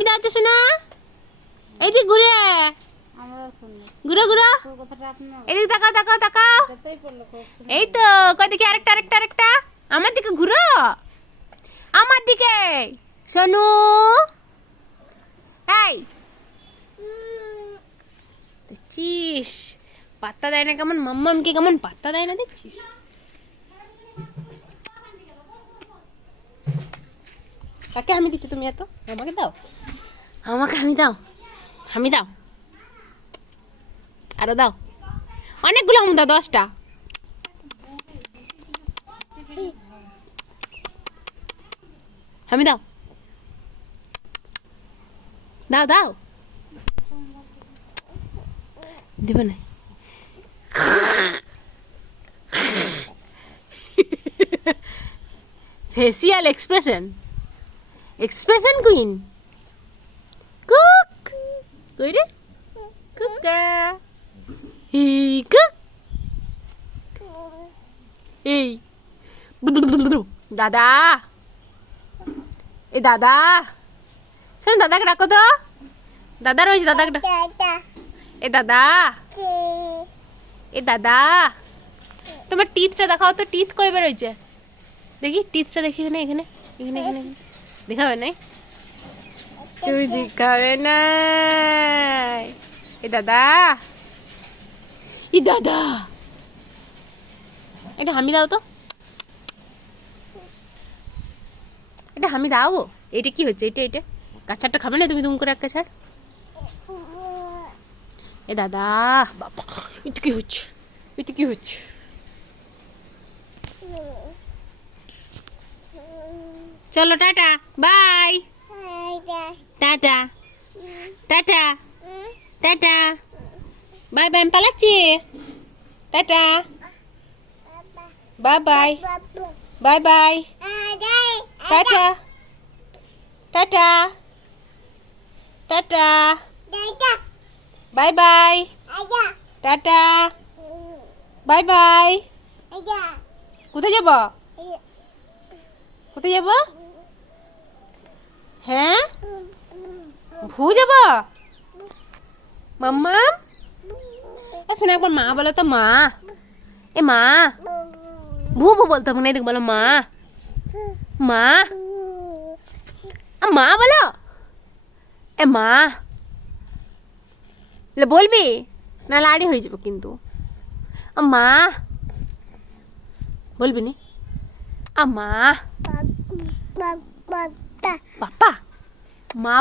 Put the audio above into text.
হামি দাও তো শোনা। এইদিক ঘুরে ঘুরো ঘুরো, এদিক তাকাও তাকাও তাকাও। এই তো কই দিকে, আরেকটা আরেকটা আরেকটা। আমার দিকে ঘুরো, আমার দিকে। সোনু এই দেখছিস পাত্তা দেয় না কেমন, মাম্মামকে কেমন পাত্তা দেয় না দেখছিস। কাকে হামি দিচ্ছ তুমি এত? আমাকে দাও, আমাকে হামি দাও, হামি দাও, আরো দাও, অনেকগুলো হামি দাও, 10টা। হামি দাও, দাও দাও, দিবে না। Facial expression, expression queen. Cook কই রে, কুকা হিক। এই দাদা, এই দাদা, শোন দাদাকে ডাকো তো। দাদা রয়েছে, দাদাকে ডাক। এ দাদা, এ দাদা, তোমার টিথটা দেখাও তো। টিথ কয়বার হয়েছে দেখি, টিথটা দেখি। এখানে এখানে এখানে এখানে দেখাবে না, তুমি দেখাবে না। এ দাদা, ই দাদা, এটা হামি দাও তো, এটা হামি দাও গো। এটা কি হচ্ছে? এটা এটা কাছাড়টা খাবে না তুমি? দুম করে এক কাছাড়। এ দাদা, বাবা এটা কি হচ্ছে? এটা কি হচ্ছে? চলো tata, bye. Tata tata tata, bye bye, আমি পালাচ্ছি। Tata, bye bye, bye bye, tata tata tata, bye bye, tata, bye bye. কোথায় যাব? কোথায় যাব? হ্যাঁ, ভু যাব মাম্মা। শোনা একবার মা বলো তো, মা। এ মা, ভু ভু বলতে হবে না, এদিকে বলো মা, মা, মা বলো। এ মা বলবি না, লাড়ি হয়ে যাবো কিন্তু। মা বলবি নি? মা, পাপা, মা।